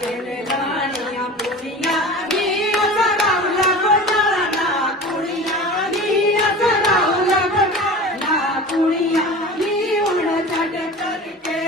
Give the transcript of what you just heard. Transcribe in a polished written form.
ਕੇ ਮਿਲਾਣੀਆਂ ਕੁੜੀਆਂ ਨੀ ਅਸਰਾਉ ਲੱਭਣਾ ਕੁੜੀਆਂ ਨੀ ਅਸਰਾਉ ਲੱਭਣਾ ਕੁੜੀਆਂ ਨੀ ਹੁਣ ਛੱਡ ਕਰਕੇ